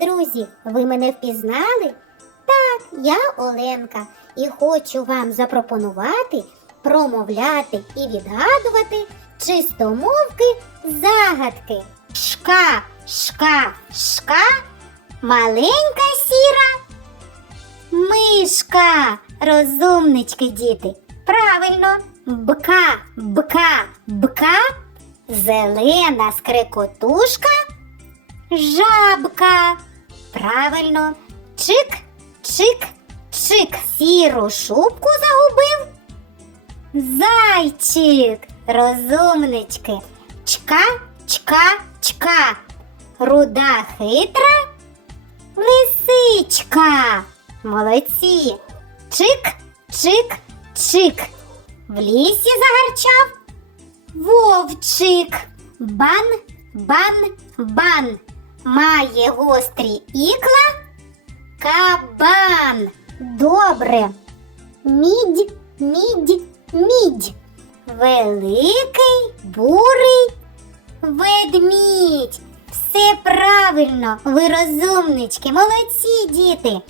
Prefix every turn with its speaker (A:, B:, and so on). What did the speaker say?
A: Друзі! Ви мене впізнали? Так, я Оленка і хочу вам запропонувати промовляти і відгадувати чистомовки загадки. Шка, шка, шка, маленька сіра. Мишка, розумнички, діти. Правильно, бка, бка, бка, зелена скрикотушка. Жабка. Правильно. Чик, чик, чик. Сіру шубку загубив. Зайчик. Розумнички. Чка, чка, чка. Руда хитра. Лисичка. Молодці. Чик, чик, чик. В лісі загарчав. Вовчик. Бан, бан, бан. Має гострі ікла. Кабан. Добре. Мідь, мідь, мідь. Великий, бурий ведмідь. Все правильно, ви розумнички, молодці діти.